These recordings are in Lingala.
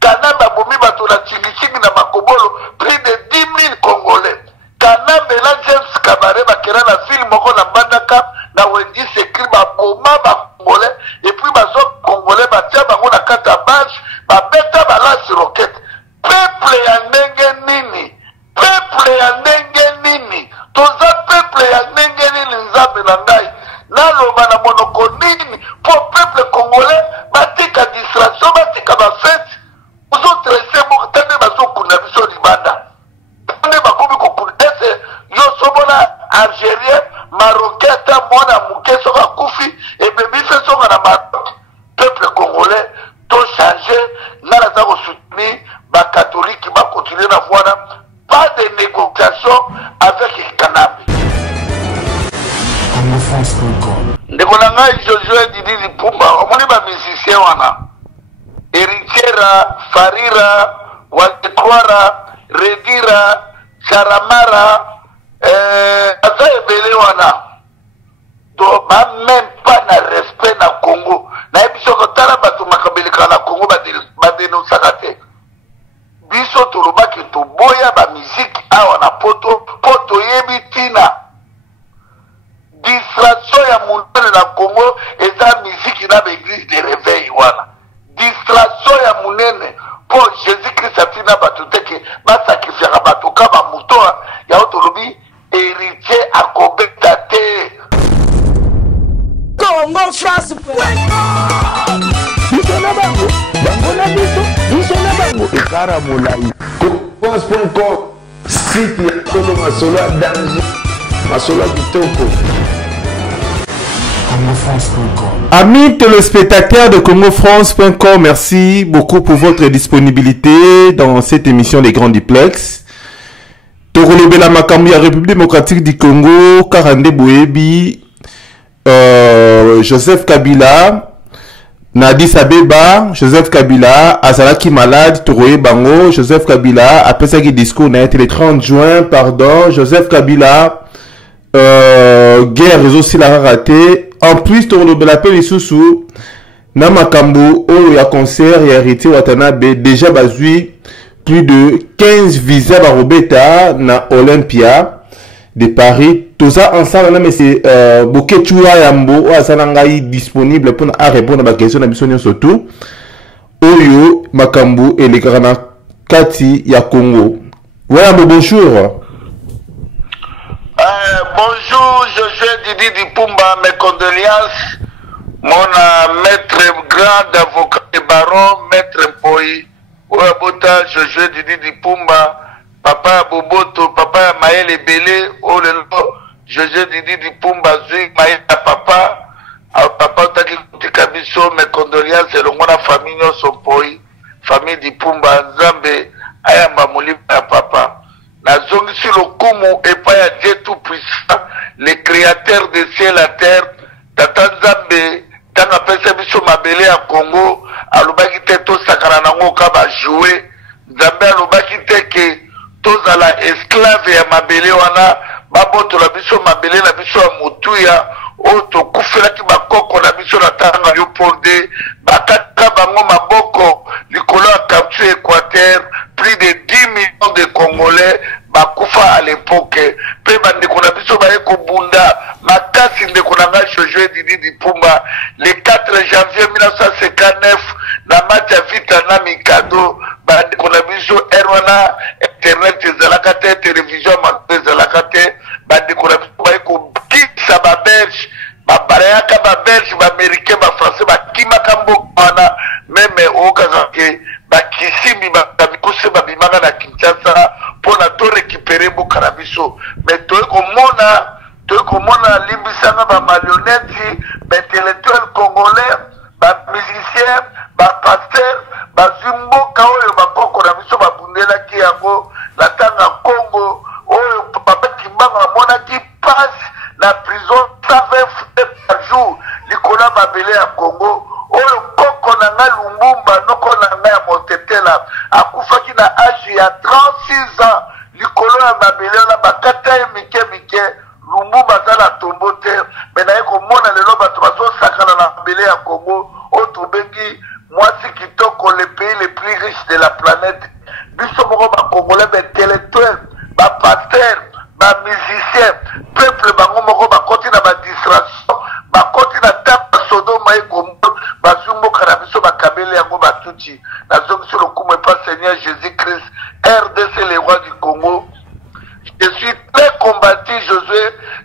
Kanambe abomi bato na chingi na makobolo plus de 10 000 Congolais. Kanambe na James Kabare bakera na film moko na Mbandaka na Wendy Sekri baboma ba Congolais et puis bazo Congolais batia bango na kata base babeta balance roquette. Peuple ya ndenge nini? Peuple ya ndenge nini? Toza peuple ya ndenge nini nzambe na ngai? Naloba na monoko nini pour peuple congolais batika distraction batika ba fête. Ozo tresse mo tande bazo kuna biso libanda. Tande bakomi ko kundese yo sobona Algérien Marocain ta mona mukeso ka kufi et bebi fait son na Maroc. Peuple congolais to changer na la za ko soutenir ba catholique ba continuer na voilà pas de négociation avec Kanambe. Ndeko na ngai Josué Didi Pumba omoni ba musicien wana Erichera Farira Wadekwara Redira Charamara asa ebele wana to ba même pas na respect na Congo na biso ko tala bato makabeleka na Congo ba dénoncer te biso tolobaki toboya ba musique awa na poto yebi tina distraction ya munene na Congo eza musique na l'église de réveil wana distraction ya munene pour Jésus-Christ atina bato teke basakrifia bato kama mutoa ya otolobi héritier akobeta te Congo France Ekara molai France.com site ya solo masolo ya danger masolo ya kitoko. Amis téléspectateurs de CongoFrance.com, merci beaucoup pour votre disponibilité dans cette émission des Grands Duplex. Torolobela Makambu ya République démocratique du Congo, Karande Boebi, Joseph Kabila, Nadis Abeba, Joseph Kabila, Azalaki malade, Toroye Bango, Joseph Kabila, après ça qui discours n'a été le 30 juin, pardon, Joseph Kabila, guerre réseau si la raté. En plus, Torolobela Pele Soussou, Namakambu, Oya concert et héritier Watanabe, déjà basui plus de 15 visas à Robeta, na Olympia de Paris. Tout ça ensemble, mais c'est Bokechua Yambo, Asanangai disponible pour répondre à ma question, na surtout. Oyo, Makambu et les Grana Kati ya Congo. Voilà, bonjour. Bonjour, je suis Didi Dipumba, mes condoléances. Mon maître grand avocat et baron, maître Poi. Ouabota, je suis Didi Dipumba. Papa Boboto, papa Maël Ebele, oh le je suis Didi Dipumba, Zui Maël papa. Papa Taki Kabiso, mes condoléances, et le monde a famille, son Poi. Famille Dipumba, Zambe, Ayamba Moliba, papa. La zone sur le Kumu et pas à Dieu tout puissant, le créateur de ciel à terre, Tata Zambe, Tanga Pese Biso Mabele à Congo, Alubaki Teto Sakaranango Kaba joué, Zambe Alubaki Teke, Tozala esclave ya Mabele wana, Baboto la Biso Mabele la Biso Mutuya, Oto Kufelaki Bakoko la Biso la Tanga Yoporde, Bakaka Bango Maboko, Likolo a capturé Équateur, plus de 10 millions de Congolais, Bakoufa à l'époque, Peba Ndekona Biso Baeko Bunda, Makasi Ndekonanga Josué Didi Dipumba, le 4 janvier 1959, na Matia Vita na Mikado, Ndekona Biso Erwana, Internet Zalakate, télévision Zalakate, Ndekona Biso Baeko Kitsa Belge, Barayaka Belge, Américain, Français, Kimaka Mbokwana, même au Kazake, Kisimi Bakuse Babimanga na Kinshasa pour na to récupérer Bokarabiso. Mais toi comme on limbisanga ba marionnette, ba intellectuel congolais, ba musicien, ba pasteur, ba zumbo kaoyo ba koko na biso ba bundela ki yango la tanga Congo, oyo papa Kimbanga mona ki passe la prison 120 francs par jour, likona mabele ya Congo. Oyo koko na nga Lumbumba noko na nga ya Montetela akufaki na âge ya 36 ans likolo ya mabele na bakata ye mike Lumbumba zala tombo te me na ye komona lelo bato bazosakana na mabele ya Congo oyo tobengi moi si kitoko le pays le plus riche de la planète biso moko ba congolais ba intellectuel ba pasteur ba musicien peuple bango moko ba koti na ba distraction ba koti na tapa Sodoma et Gomorrhe ba zumboka na biso ba kabele yango ba tuti na zongi sur le coup pas Seigneur Jésus-Christ RDC le roi du Congo. Je suis très combattu, Josué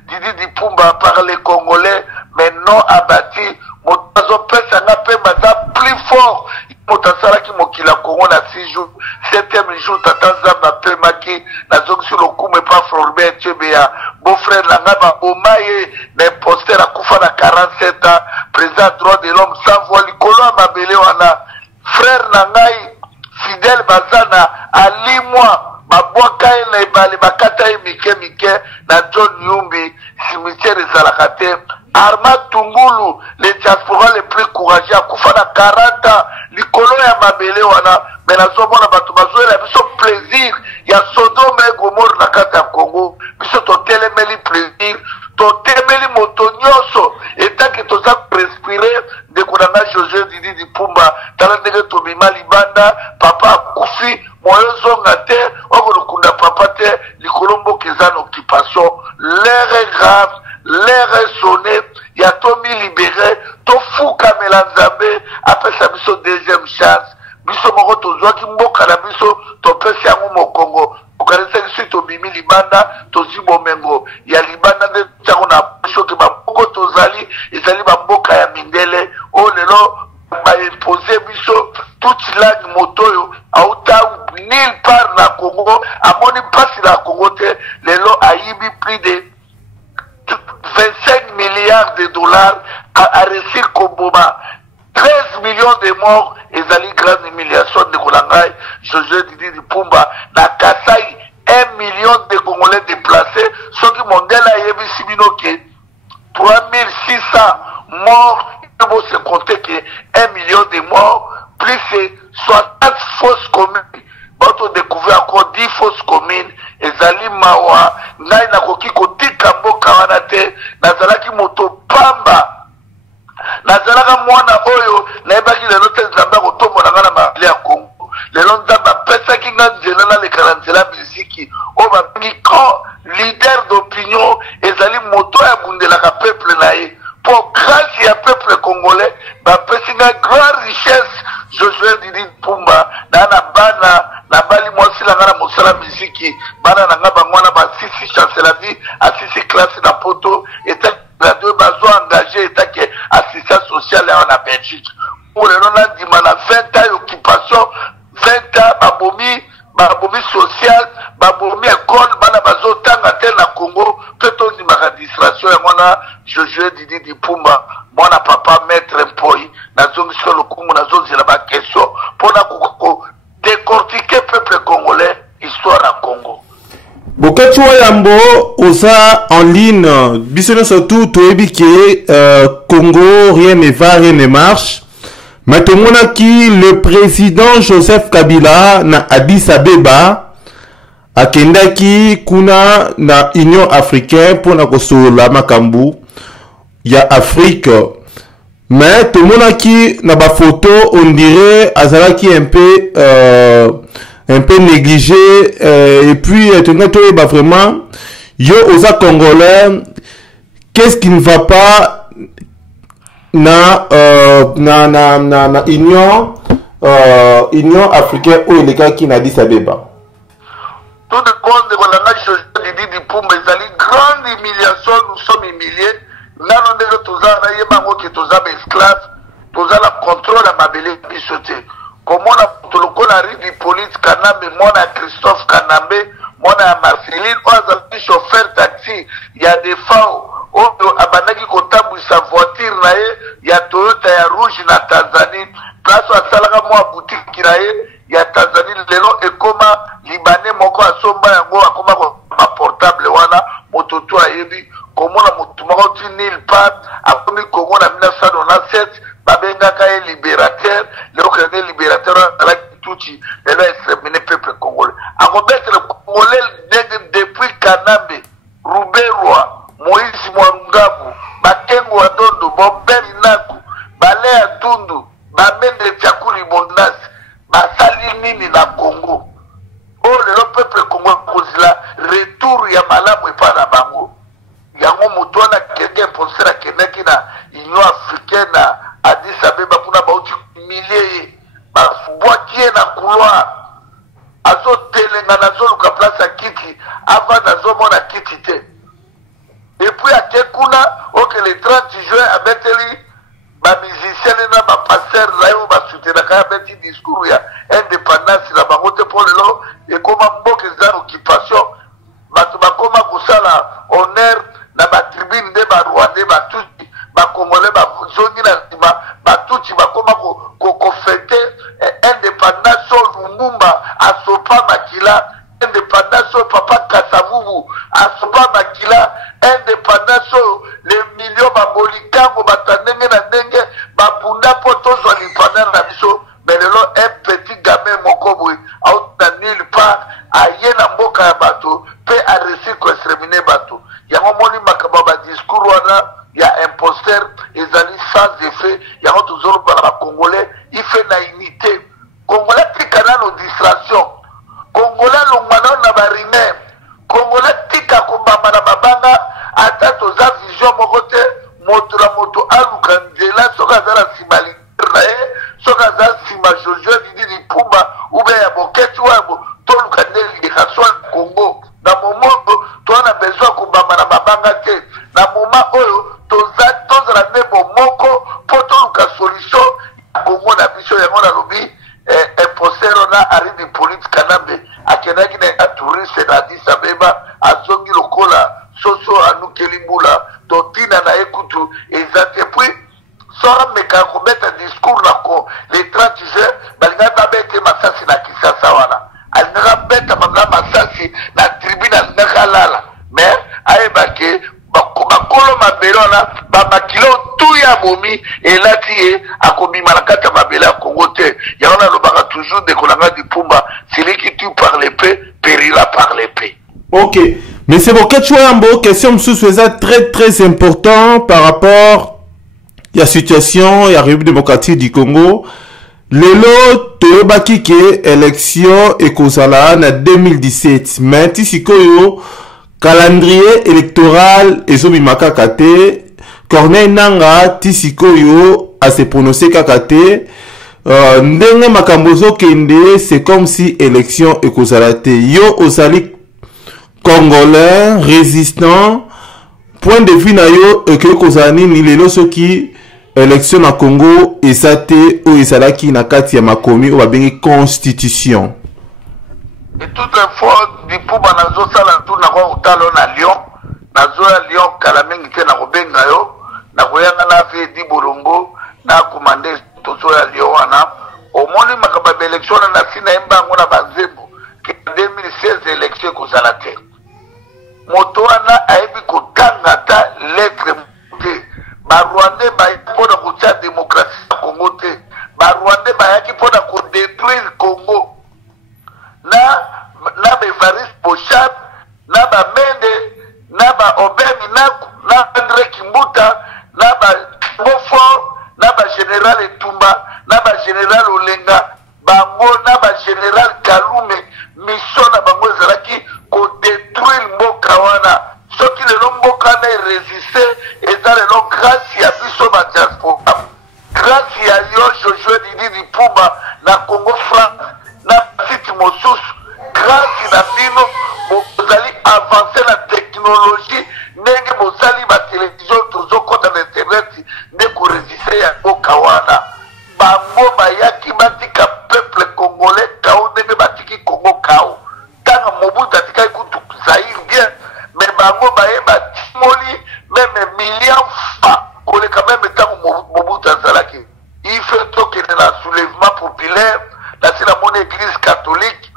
Didi Dipumba, par les Congolais, mais non abattu. Motazo pesa nga pe maza plus fort. Motasala ki mokila Congo na 6 jours. 7e jour, tatanza ma pe maki. Na zongi sur le coup, mais pas Floribert Tchebea. Beau frère, la nga ba omaye, n'imposteur à Koufa na 47 ans. Président droit de l'homme, sans voix, likolo a mabele wana. Frère Nangai, fidèle bazana, à 10 mois. Babwaka na ibali bakata mike na John Yumbi cimetière Zalakate Arma Tungulu les diaspora les plus courageux akufa na 40 ans likolo ya mabele wana mais nazomona bato bazoela biso plaisir ya Sodome et Gomorrhe na kati ya Congo biso totelemeli plaisir totemeli moto nyonso etaki toza respirer ndekonanga Josué Didi Dipumba tala ndenge tobima libanda papa akufi moyo zonga te okolokunda papa te likolombo keza na occupation l'air est grave l'air est sonné ya tomi libéré tofukamela nzambe apesa biso deuxième chance biso moko tozwaki mboka na biso topesi yango mokongo okanisa biso tobimi libanda tozwi bomengo ya libanda nde tiango na soki bamoko tozali ezali bamboka ya mindele oyo lelo baimpose biso toute langue moto oyo auta nulle part na Congo amoni mpasi na Congo te lelo ayibi plus de 25 milliards de dollars à réussir Koboma 13 millions de morts ezali grande humiliation de Kolangai Josué Didi Dipumba na Kasai 1 million de Congolais déplacés soki mondela yebi sibino ke 3600 morts il faut se compter que 1 million de morts plus 60 fausses communes bato découvert encore 10 fausses communes ezali mawa ngai nakoki kotika mboka wana te nazalaki moto pamba nazalaka mwana oyo nayebaki lelo te nzambe akotombola nga na mabele ya Congo lelo nzambe apesaki nga nzela nalekala nzela miziki oyo babengi grand leader d'opinion ezali moto abundelaka peuple na ye pour grâce ya peuple congolais bapesi nga grande richesse Josué Didi Dipumba na bana na bali mwasi la nga na mosala miziki bana na nga bango wana basisi chancelavie asisi classe na poto etaki radio bazo engagé etaki assistance sociale awa na Belgique pour lelo nandima na 20 ans occupation 20 ans babomi social babomi école bana bazotanga te na Congo mpe tondimaka distraction yango na Josué Didi Dipumba mwana papa maître Mpoi nazongisika lokumu nazozela bakestion mpona décortiquer peuple congolais histoire à Congo. Bokati Wayambo osa en ligne biso surtout toyebi ke Congo rien ne va rien ne marche. Maintenant qui le président Joseph Kabila na Addis Abeba akendaki kuna na Union africaine pour na kosola makambu ya Afrique. Mais tout le monde qui na ba photo on dirait azalaki un peu négligé et puis tout le monde vraiment yo osa congolais qu'est-ce qui ne va pas na Union africaine ou les gars qui n'a dit ça débat tout le monde de la Josué Didi Dipumba ezali grande humiliation nous sommes humiliés nano ndenge toza na yebango ke toza ba esclave toza la contrôle ya mabele biso te komona tolokola Ridi Police Kanambe mwana Christophe Kanambe mwana ya Marceline oyo azalaki chauffeur taxi ya defao oyo abandaki kotambwisa voiture na ye ya Toyota ya rouge na Tanzanie place asalaka mwa boutique na ye ya Tanzanie lelo ekoma libanais moko asomba yango akoma ba portable wana moto to ayebi komona moto moko ti nulle part akomi Congo na 1997 babengaka ye libérateur lelo kende libérateur alaki tuti lelo exterminer peuple congolais akobetre le congolais depuis Kanambe Ruberwa Moïse Mwarungabu Bakengo Adondo Bombeli Naku Balea Tundu Bamende Tchakou libondas basali nini na Congo. Oh, le peuple congolais cause la retour ya malamu epa na bango. Yango moto wana kenge imposer na keneki na Union africaine na Addis Abeba puna bauti milliers basubwatie na couloir. Azo telenga nazo luka place à kiti avant nazo mona kiti te. Et puis à Kekuna, ok, le 30 juin à Beteli, ma musicien na ma pasteur là où ma soutenir à Betty discours ya indépendance la barote pour le long et comment mboke za occupation batu bakoma kusala honneur na ba tribune de ba Rwanda ba tout ba congolais ba zoni na ba tout bakoma ko fêter indépendance Lumumba asopa makila indépendance papa Kasavubu asopa makila indépendance les millions babolikango batandenge na ndenge babunda poto zo lipana na biso mais lelo un petit gamin mokobwe out na nulle part aye na mboka ya bato pe a réussir ko exterminer bato yango moni makaba ba discours wana ya imposteur ezali sans effet yango toujours ba congolais il fait na unité congolais tikana no distraction congolais longwana na barime congolais tika kombamba na babanga ata toza vision moko te moto na moto aluka nzela soki aza na nsima na ye soki aza nsima Jojo Didi Lipumba ube ya boketi wabo toluka nde libération ya Congo na momondo toza na besoin kombamba na babanga te na moma oyo tozala nde bomoko mpo toluka solution ya Congo na biso yango nalobi imposero na Aridi Polite Kanambe akendaki na touriste na Addis Abeba azongi lokola soso anukeli mbula totina na ekutu ezate puis sora meka kometa discours nako le 30 juin balinga babete masasi na Kisasa wana alingaka beta mamla masasi na tribune alingaka lala mais ayebake bakolo mabele wana bamakilo tu ya bomi elati ye akobima na kati ya mabele ya Congo te yango nalobaka toujours dekolanga Lipumba celui qui tue par l'épée périra par l'épée. Ok, mais c'est bon, Ketchouambo, question est très très important par rapport à la situation de la République démocratique du Congo. Lelo toyebaki ke élection ekozala na 2017, mais tisikoyo calendrier électoral ezobimaka kate Corneille Nanga tisikoyo a se prononcer kakate ndenge makambo zokende c'est comme si élection ekozala te yo osali Congolais résistant point de vue na yo eke kozani ni lelo soki élection na Congo esate o esalaki na kati ya makomi o babengi constitution. Et toute la fois Lipumba nazo sala tout na ko utalo na Lyon nazo ya Lyon kala mingi te na kobenga yo na koyanga na fe di bolongo na komande tozo ya Lyon wana omoni makaba élection na sina emba ngona banzembo ke 2016 élection kozala te moto wana aibi kotanga ta lettre te ba Rwandais ba ipona kucha démocratie na Congo te ba Rwandais ba yaki pona ko détruire Congo na Evariste Boshab na ba Mende na ba Obemi na André Kimbuta na ba Mofo na ba Général Etumba na ba Général Olenga bango na ba Général Kalume mission na bango ezalaki ko détruire mboka wana soki lelo mboka na résister eza lelo grâce ya biso ba diaspora grâce ya yo Jojo Didi Lipumba na Congo France na site mosusu grâce na bino bozali avancer la technologie ndenge bozali ba télévision tozokota na internet nde ko résister ya mboka wana bango bayaki batika peuple congolais kao ndenge batiki Congo kao tanga Mobutu atikaki kutu Zaïre bien mais bango bayeba timoli même million fois koleka même tango Mobutu azalaki il faut tokende na soulèvement populaire na sina mon église catholique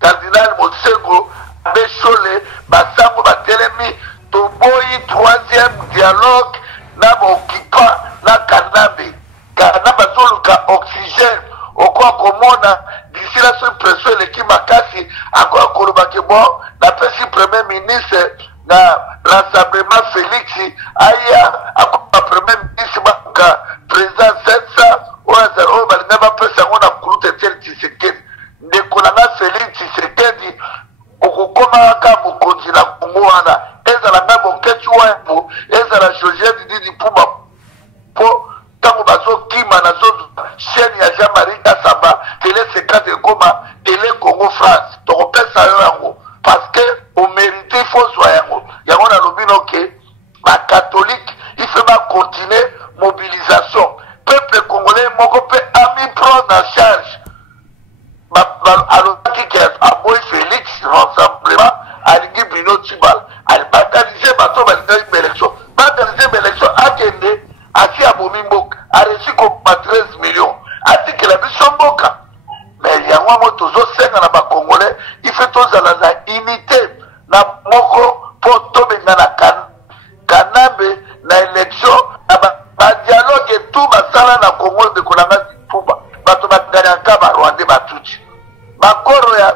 cardinal Mosengo Bechole basango batelemi toboyi troisième dialogue na bokipa na Kanambe Kanambe zoluka oxygène okwa komona d'ici la sous pression eleki makasi akwa kolobaki bon na pesi premier ministre na rassemblement Félix aya akwa premier ministre maka président 700 oya balinga moko pe ami prendre en charge alobaki ke aboyi Félix rassemblement alingi bino tibala alibatalize bato balingaki baélection batalize baélection akende asi abomi mboka aresi kopema 13 millions atikela biso mboka mais yango amo tozosenga na bakongolais ife tozala na unité na moko mpo tobenga na kanambe na élection na badialogue etu basala na Congo ndekolanga Pumba bato baganyaka barwande batuti bakoro ya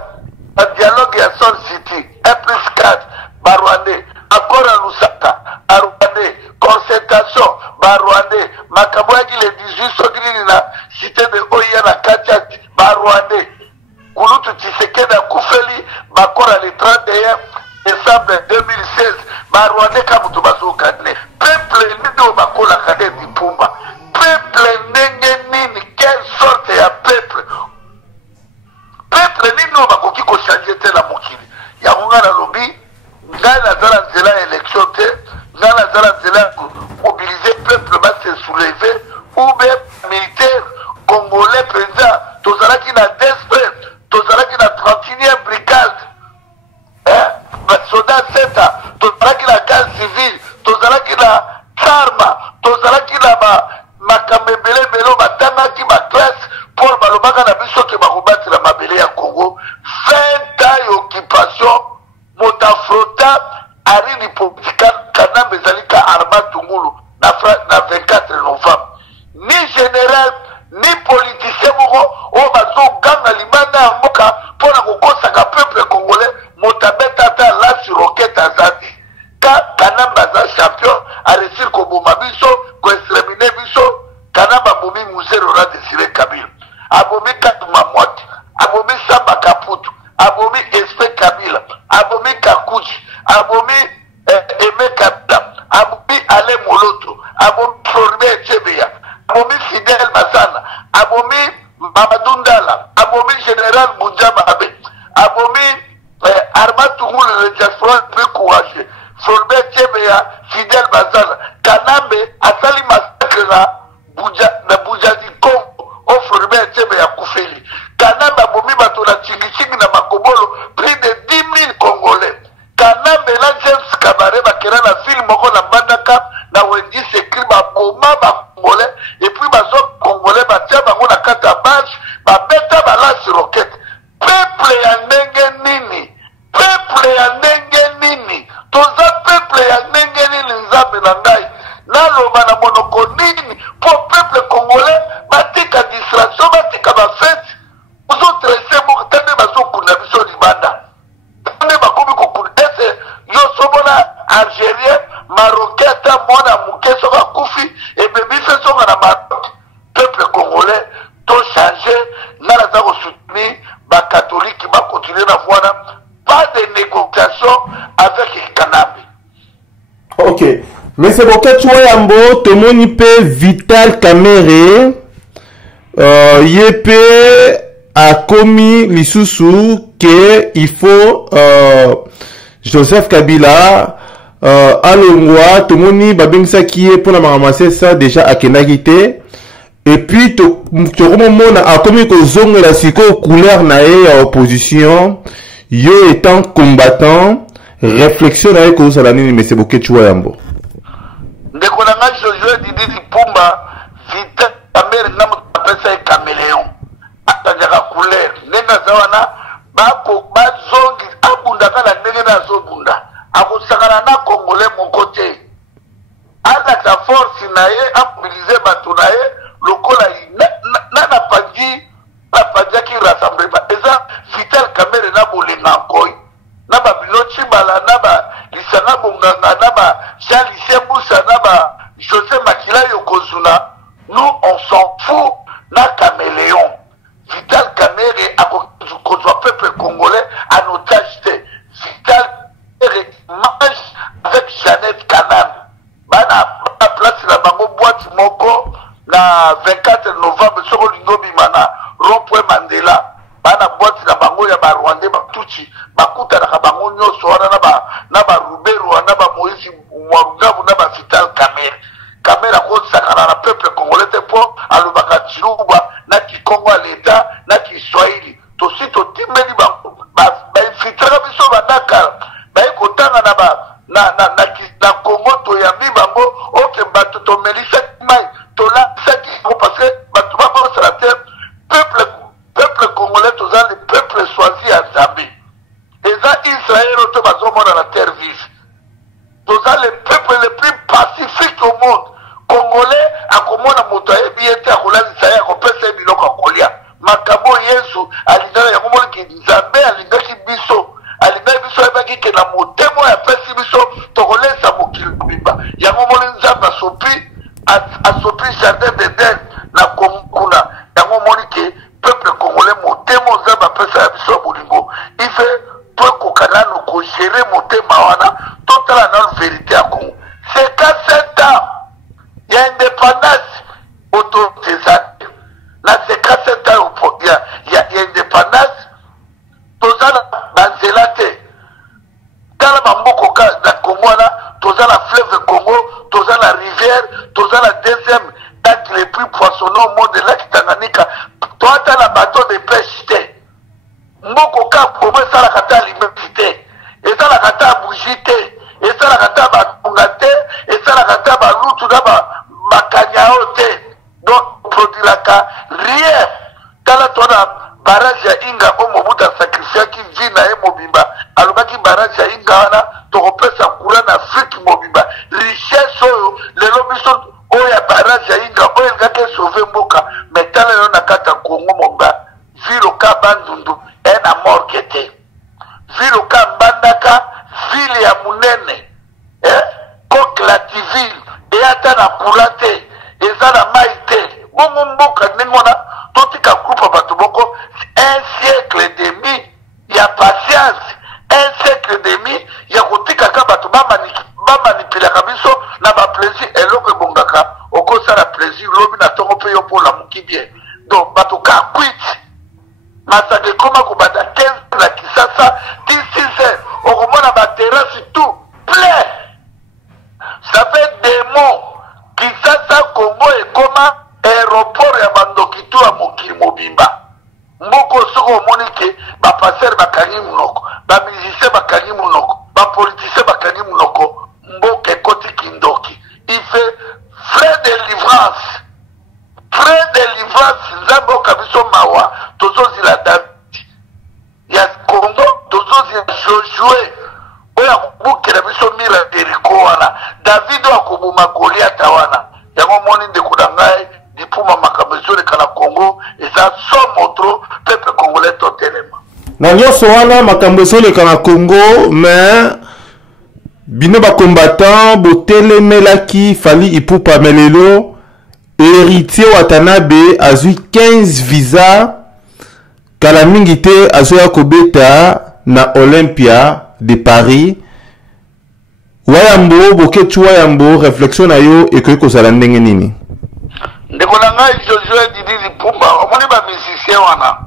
dialogue ya Sun City 1+4 barwande akoro ya Lusaka barwande concertation barwande makambo yaki le 18 sokilini na cité de Oya na kati barwande kulutu Tshisekedi akufeli bakora le 31 décembre 2016 barwande kamutu bazokane peuple ndio bakola kade Pumba peuple ndenge nini quelle sorte ya peuple nino bakoki ko changer te na mokili ya ngana lobi ngana zala nzela élection te ngana zala nzela mobiliser peuple ba se soulever ou bien militaire congolais président tozalaki na despre tozalaki na 31e brigade basoda seta tozalaki na garde civile tozalaki na karma tozalaki na makambo ebele belo batangaki baklasse pour balobaka na biso ke bakobatela mabele ya Congo 20 ans occupation moto afrota arini politika kanambe ezali ka Arma Tungulu na 24 novembre ni général ni politicien moko oyo bazoganga libanda ya mboka mpona kokosaka peuple congolais moto abeta ata lasi rokete azati kanambe aza champion aresir koboma biso koextermine biso kanambe abomi Muzero na Desire Kabila abomi Katuma Mwati abomi Samba Kaputu abomi Espe Kabila abomi Kakuji abomi Eme Kabila abomi Ale Moloto abomi Floribert Chebeya abomi Fidel Masana abomi Mamadou Ndala abomi Général Bunjama Abe abomi Arma Tungulu le diaspora très courageux Floribert Chebeya Fidel Masana kanambe asali massacre na Bujadi Congo o Floribert Chebeya kufeli kanambe abomi bato na chingi na makobolo plus de 10 000 Congolais kanambe na James Kabare bakera na film moko na Mbandaka na Wendy Sekri baboma ba Congolais et puis bazo Congolais batia bango na kata base babeta balasi roquette peuple ya ndenge nini toza peuple ya ndenge nini nzambe na ngai naloba na monoko nini po peuple congolais batika distraction batika bafete ozotrese moko tande bazokunda biso libanda tande bakomi kokunda ese yo sobona algérien marocain ata mwana moke soki akufi ebebi fe songa na Maroc peuple congolais to change nga naza kosoutenir bakatholike bakontinue na voina pas de négociation avec Kanambe. Ok. Mais c'est pourquoi tu vois Yambo, tout le monde peut Vital Kamerhe, Yepe a commis l'issoussou que il faut Joseph Kabila Alongwa, tout le monde babengisa qui est pour la ramasser ça déjà à Kenagite. Et puis tout le monde a commis que zone la siko couleur nae à opposition. Yo étant combattant, réflexion avec aux salanini, mais c'est beaucoup de choix Yambo. Ndeko na ngai Josué Didi Pumba, Vital Kamerhe na mutapesa caméléon. Atanjaka couleur. Nenga zawana bako bazongi abunda kala ndenge na zobunda. Akusakana na Congolais mon côté. Aza sa force na ye amobiliser bato na ye lokola na panji la panjaki rassemblement. Eza Vital Kamerhe na bolenga koy. Na ba bilochi bala na ba lisanga bonganga na ba Jean Lycée Moussa na ba José Makila Yokozuna. Nous on s'en fout na caméléon. Vital Kamerhe a contre le peuple congolais en otage. Vital Kamerhe mange avec Jeannette Kanane. Bana place na bango boîte moko na 24 novembre sur Lingo Bimana rond-point Mandela. Bana boîte na bango ya ba Rwandais batuchi bakuta na bango nyoso wana na ba Ruberu na ba Moïse Mwarugabu na ba Vital Kamerhe. Kamerhe ko sakana na peuple congolais te po alobaka Chilumba, na Kikongo à l'État, na Kiswahili. Tosi totimeli ba infiltrera biso badaka. Ba ekotanga na Congo to yambi bango oke bato to melisa mai to la saki parce que bato ba ko sur la terre peuple congolais to za le peuple choisi à Zambie. Et ça Israël to bazo mona la terre vive. To za le peuple le plus pacifique au monde. Congolais akomona moto ebiete akolali saya ko pesa biloko akolia. Makabo Yesu alingana ya komona ki Nzambe alingaki biso. Alingaki biso ebaki ke na motemo ya pesi biso tokolesa mokili mobimba. Yango moni Nzambe asopi jardin d'Eden na komukuna. Yango moni ke peuple congolais motemo Nzambe apesa ya biso bolingo. Ife to kokana no ko gérer motema wana totala na vérité ya Congo. C'est qu'à 7 ans il y a indépendance autorité là c'est qu'à 7 ans il y a indépendance tozala banzela te tala bamboko na Congo wana tozala fleuve Congo tozala rivière tozala deuxième lac le plus poissonneux au monde lac Tanganyika toatala bateau de pêche te mboko ka Congo esalaka ta limite esalaka ta bougie te esalaka ta batunga te esalaka ta balutu na bakanyao te donc produiraka rien tala tona barrage ya Inga o Mobutu sacrifiaki vie na ye mobimba alobaki barrage ya Inga wana tokopesa courant na Afrique mobimba richesse oyo lelo biso oyo ya barrage ya Inga oyo elingaki sauve mboka mais tala lelo na kati ya Congo mobimba ville oka Bandundu ena morgue te ville oka Mbandaka ville ya munene Coque-Lativille eyata na courant te eza na mai te bongo mboka ndenge wana totika groupe bato moko un siècle et demi ya patience un siècle et demi ya kotikaka bato bamanipulaka biso na baplaisir eloko ebongaka okosala plaisir lobi na ntongo mpe yo mpola moki bien donc bato ka kwiti masaka ekoma kobanda 15 na Kisasa 16 heures okomona baterrasi tout plein ça fait des mots Kisasa Congo ekoma aéroport ya bandokitu ya mokili mobimba mboko soko omoni ke bapaser bakangi munoko bamusicien bakangi munoko bapoliticien bakangi munoko mboka ekoti kindoki ife frais de livrance nzambe oka biso mawa tozozila David ya Congo tozozila Josué oyo akobukela biso mira Yeriko wana David oyo akoboma Goliata wana yango moni ndeko na ngai dipuma makambo ezoleka na Congo eza somotro peuple congolais totelema na nyonso wana makambo ezoleka na Congo mais bino bacombattant botelemelaki Fally Ipupa melelo héritier Watanabe azwi 15 visa kala mingi te azoya kobeta na Olympia de Paris wayambo boketu wayambo réflexion na yo ekoki kozala ndenge nini ndeko na ngai Josué Didi Lipumba omoni ba musicien wana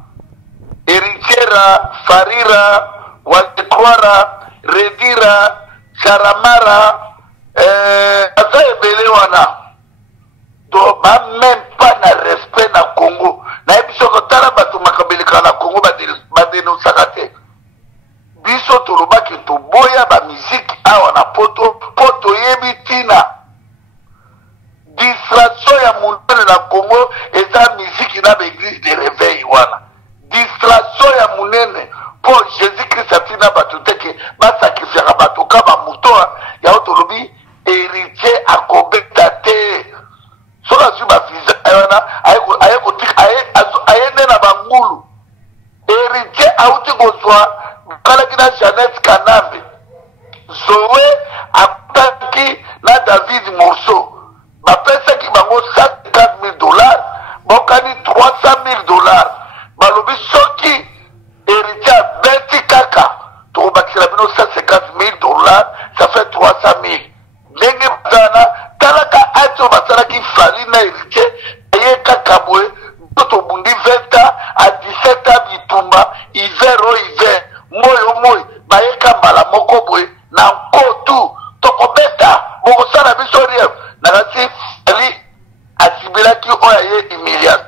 Héritiera Farira Wadekwara Redira Charamara aza ebele wana to ba même pas na respect na Congo na biso kotala bato makabeleka na Congo badenosaka te biso tolobaki toboya ba musique awa na poto yebi tina distraction ya munene na Congo eza musique na l'église de réveil wana distraction ya munene po Jésus-Christ atina bato teke basakrifia bato kama mutoa ya otolobi héritier akobeta te soka zu ba visa wana ayene na bangulu héritier auti kozwa kalaki na Jeannette Kanambe Zoé akutaki na David Morceau bapesaki bango $150,000 bokani $300,000 balobi soki héritier abeti kaka tokobakisela bino $150,000 ça fait $300,000 ndenge bazana talaka ati oyo basalaki Fally na héritier aye kaka boye tobundi 20 ans à 17 ans bitumba hiver o hiver moi bayeka mbala moko boye na nkotu tokobeta bokosala biso riev nakasi Fally asibilaki oyo aye humiliation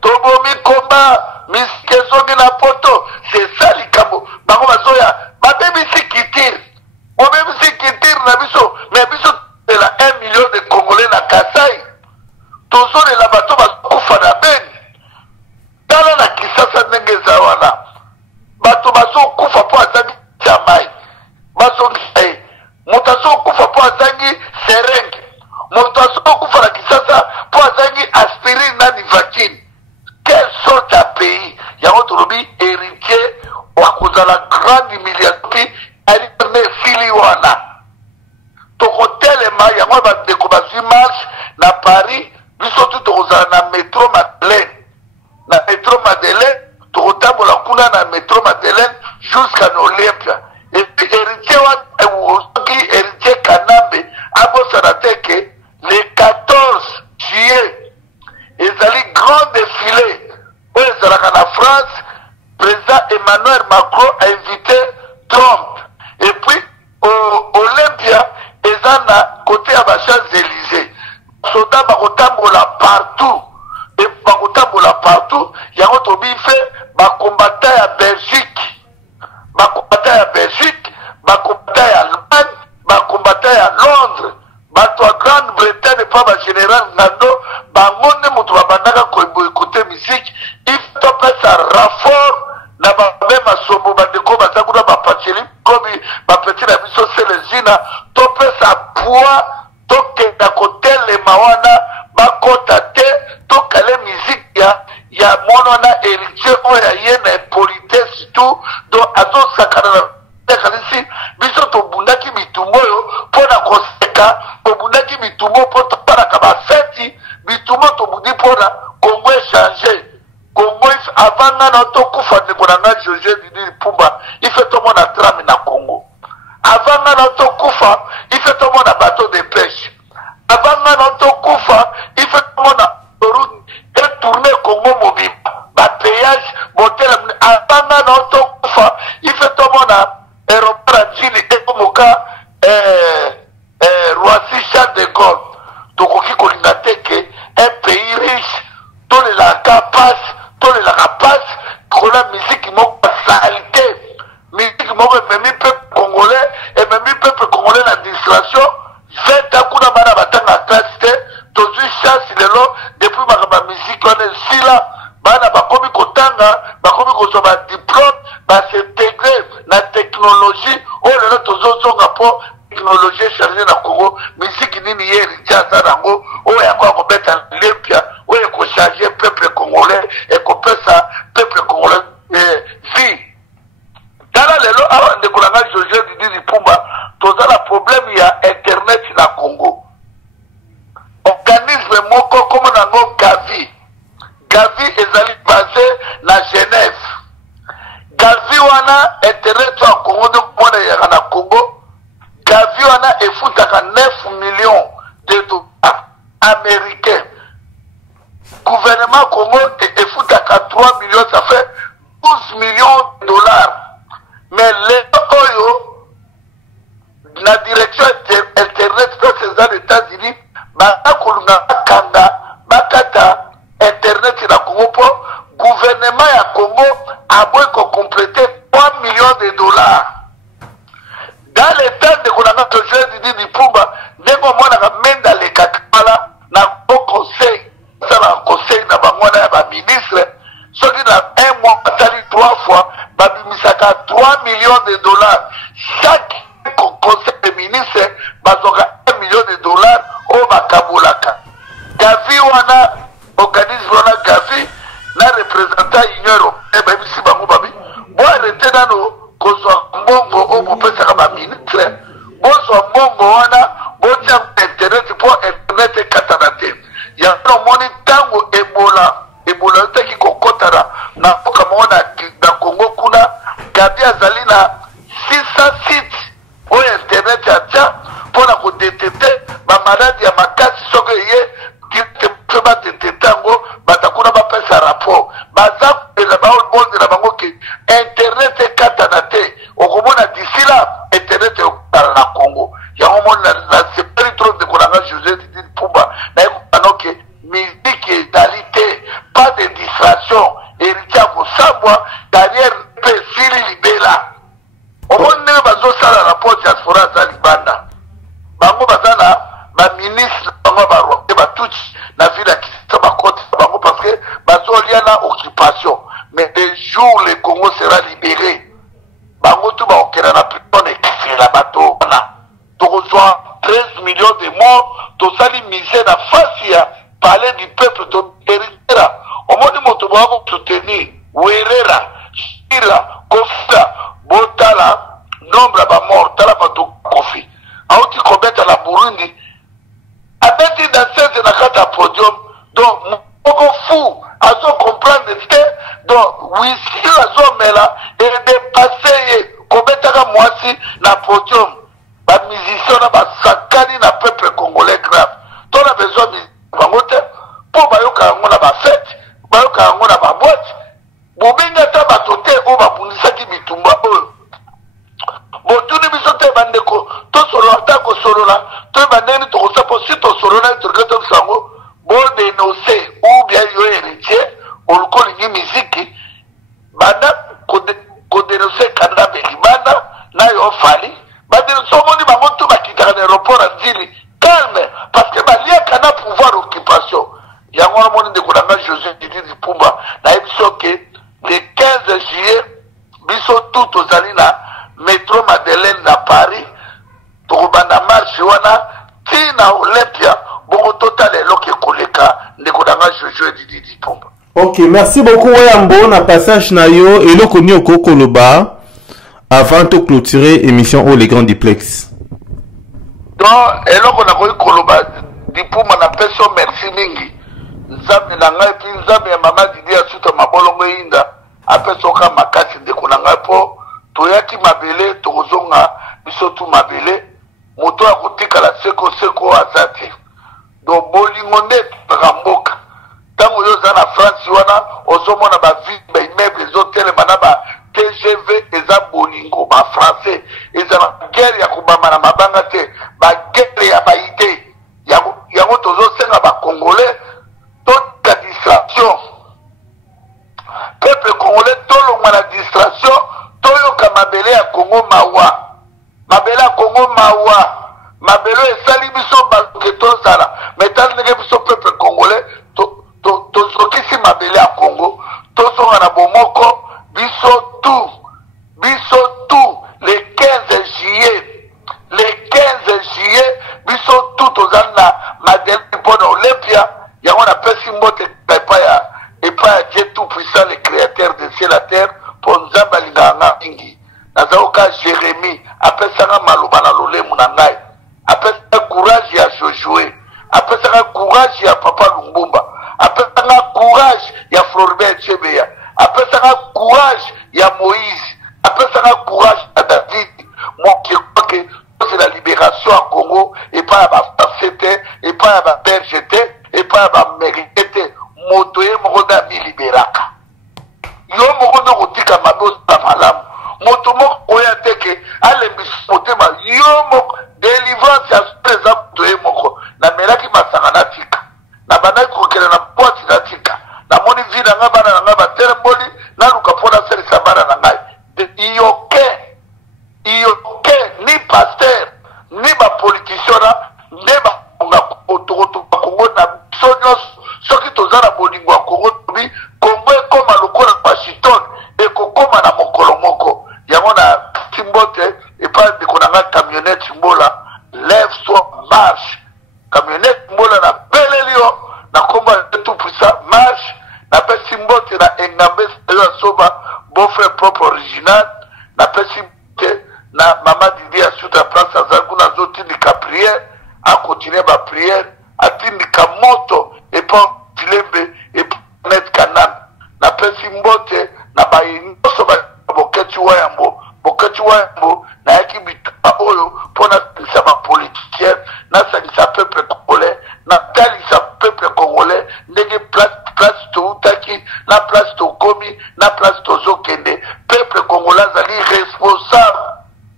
tobomi komba misike zongi na poto. C'est ça likambo bango bazoya babebisi kitire obebisi kitire na biso mais biso de la 1 million de Congolais na Kasai tozolela bato bakufa na Beni tala na Kisasa ndenge eza wana bato bazokufa po azangi jamai bazongi moto azokufa po azangi serenge moto azokufa na Kisasa po azangi aspirine na nivatine. Quelle sorte de pays yango tolobi héritier wakozala grande humiliation alipene fili wana tokotelema yango bandeko bazwi marche na Paris biso tu tokozala na métro Madeleine tokotambola kuna na métro Madeleine jusqu'à Olympia et puis héritier soki héritier Kanambe abosana te ke le 14 juillet ezali grand défilé oyo ezalaka na France. Président Emmanuel Macron a invité Trump et puis Olympia eza na côté ya Champs-Élysées soda bakotambola partout et bakotambola partout yango tobi fe bakombata ya Belgique bakombata ya Allemagne bakombata ya Londres bato ya Grande-Bretagne pa bagénéral Ngando bango nde moto babandaka koécouter musique if topesa rapport na babe masombo bandeko baza kuna bapateli komi bapeti na biso selezina topesa poids tokenda kotelema wana bakota te tokale musique ya mwana wana héritier oyo aye na impolitesse tout donc azosakana na tekalisi biso tobundaki bitumba oyo mpona koseka tobundaki bitumba mpo topanaka bafeti bitumba tobundi mpona Congo échange Congo avant nga tokufa ndeko na nga José Didi Pumba ife tomona trame na Congo avant nga tokufa ife tomona bateau de pêche avant nga tokufa ife tomona route et tourner Congo mobimba ba péage monter avant nga tokufa ife tomona aéroport njili ekomoka Roissy Charles de Gaulle tokoki kolinga teke un pays riche tolelaka passe kola musique moko salité musique moko ememi peuple congolais na distraction 20 ans kuna bana batanga classe te tozwi chance lelo depuis bakaba musique wana esila bana bakomi kotanga bakomi kozwa badiplôme basintegre na technologie oyo lelo tozozonga mpo technologie charge na Congo musique nini ye héritier aza nango oyo yango akobeta Olympia oyo ekochange peuple congolais ekopesa peuple congolais vie tala lelo awa ndeko na ngai José Didi Pumba toza na problème ya internet na Congo. Organisme moko komo nango Gavi ezali basé na Genève. Gavi wana internet ya Congo de mona ya na Congo. Gavi wana efutaka 9 millions de dollars américains. Gouvernement Congo efutaka 3 millions, ça fait 12 millions de dollars. Mais les oyo la direction internet des États-Unis bakakolunga bakanga bakata internet na Congo po gouvernement ya Congo aboyi compléter 3 millions de dollars. Dans le temps de Konanga José Didi Pumba, ndenge omonaka menda le kakala na conseil, ça na conseil na bangwana ya ba ministre, soki na un mois atali 3 fois, babimisaka 3 millions de dollars. Chaque conseil de ministre bazoka 1 million de dollars au bakabulaka. Gavi wana organisme wana Gavi na représentant Union européenne babisi bango babi. Bo arrêter nano kozwa mbongo o bopesaka ba ministre. Bozwa mbongo wana botia internet pour internet ekatana te. Ya no moni tango Ebola teki kokotara na mboka mona na Congo kuna Gavi azali na 600 sites au internet atia pour la carrière pe sili libela omone bazo sala rapport diaspora za libanda bango bazana ba ministre bango ba roi ba tout na ville ya Kisisa ba côte bango parce que bazo lia na occupation mais le jour le Congo sera libéré bango tout ba okera na prison et la bateau na to reçoit 13 millions de morts to sali misère na face ya parler du peuple to héritiera omone moto ba ko soutenir werera ila kofta botala nombre ba mort tala bato kofi auti kobeta la Burundi abeti dans 16 na kata podium donc moko fou azo comprendre que donc wisi azo mela et dépasser kobeta ka mwasi na podium ba musicien na ba sakani na peuple congolais grave to na besoin de bangote pour bayoka ngona ba fête bayoka ngona ba boîte bobenga ta batote o ba bundisa ki bitumba o botuni bisote bandeko to solo atako solo la to bandeni to sapo sito solo na to gato sango bo dénoncer ou bien yo héritier o ko lingi musique banda ko dénoncer Canada belibanda na yo fali bande somoni bango to bakita na aéroport azili calme parce que balia kana pouvoir occupation yango na moni de ko na José Didi Pumba na ebiso ke le 15 juillet biso tout ozali na métro Madeleine na Paris tokobanda marche wana tina Olympia bongo total eloke koleka ndeko danga Jojo Didi Pumba. Ok, merci beaucoup Wayambo na passage na yo eloko ni okokoloba avant de clôturer émission au les grands duplex. Donc eloko na koyi koloba Dipuma na peso merci mingi nzambe na ngai pi nzambe ya mama Didi asuta mabolongo inda apeso ka makasi ndeko na ngai po toyaki mabele tokozonga biso tu mabele moto akotika la seko azati do bolingo nde ramboka tango yo za na France wana ozomona ba ville ba immeuble ezotelema na ba TGV eza bolingo ba français eza na guerre ya kubama na mabanga te ba guerre ya ba idée yango tozosenga ba congolais toute distraction peuple congolais tolongwa na distraction toyoka mabele ya Congo mawa mabele ya Congo mawa mabele esali biso baluke tozala metali ndenge biso peuple congolais tozokisi mabele ya Congo tozonga na bomoko biso tout le 15 juillet biso tout tozali na Madeleine mpona Olympia yango na pesi mbote epai ya Dieu tout puissant le créateur de ciel la terre po nzambe alingaka mingi nazaoka Jérémie apesanga maloba na lolemu na ngai apesanga courage ya Josué apesanga courage ya Papa Lumbumba apesanga courage ya Floribert Chebeya apesanga courage ya Moïse apesanga courage ya David moi qui crois que c'est la libération à Congo et pas à ma facette et pas à ma bergete et pas à ma mérite motoye mokoda mi liberaka yo mokodo kotika mabosa malamu moto moko oya teke alembisi motema yo moko délivrance ya présent motoye moko na melaki masanga na tika na bandaki kokela na boîte na tika na moni vie na nga bana na nga batere mboli na luka mpona salisa bana na ngai iyoke ni pasteur ni bapoliticien na nde bakonga kotokotoka Kongo na biso nyonso soki toza na bolingo ya Kongo tobi Kongo ekoma lokola Washington ekokoma na mokolo moko yango na timbote epa ndeko na nga camionnette mbola lève-toi marche camionnette mbola na beleli yo na komba tout puissant marche na pesi mbote na engambe yo asoba beau frère propre original na pesi mbote na mama Didi asuta place azalgu na zotindika prière a continuer ba prière atindika moto et pas dilembe et net kanan na pesi mbote na bayinyoso ba boketi wayambo na yaki bitaba oyo pona sa ba politicien na sa peuple congolais na talisa peuple congolais ndenge place to utaki na place to komi na place to zokende peuple congolais ali responsable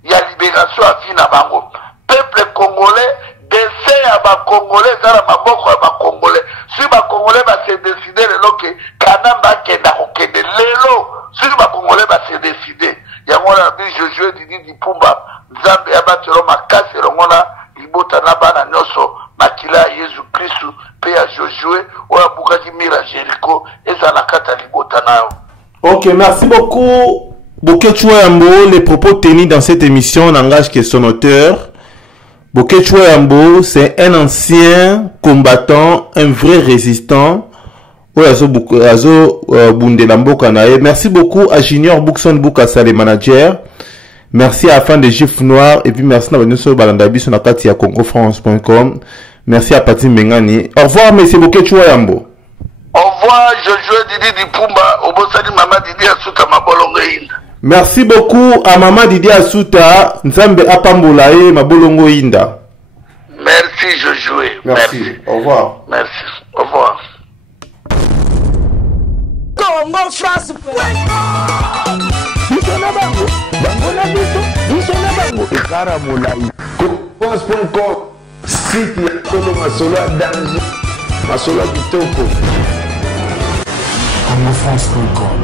ya libération à vie na bango peuple congolais dessin ya ba congolais zara maboko ya ba congolais si ba congolais ba se décider lelo ke kanamba kenda kokende lelo si ba congolais Jericho ezala kata libota nao. Ok, merci beaucoup. Bouquet Chouambo, les propos tenus dans cette émission n'engagent que son auteur. Bouquet Chouambo, c'est un ancien combattant, un vrai résistant. Merci beaucoup à Junior Bookson Boukassa, les managers. Merci à Fan des Gifs Noirs. Et puis merci à Vanessa Balandabi sur la carte congofrance.com. Merci à Pati Mengani. Au revoir, monsieur Bouquet Chouambo. Au revoir, Josué Didi Dipumba, Obosani Mama Didi Asuta Mabolongo Inda. Merci beaucoup à Mama Didi Asuta, Nzambe Apambolae Mabolongo Inda. Merci Josué. Merci. Au revoir. Merci. Au revoir. Congo France. France.com, site ya Kolo Masolo à danger, Masolo Kitoko. CongoFrance.com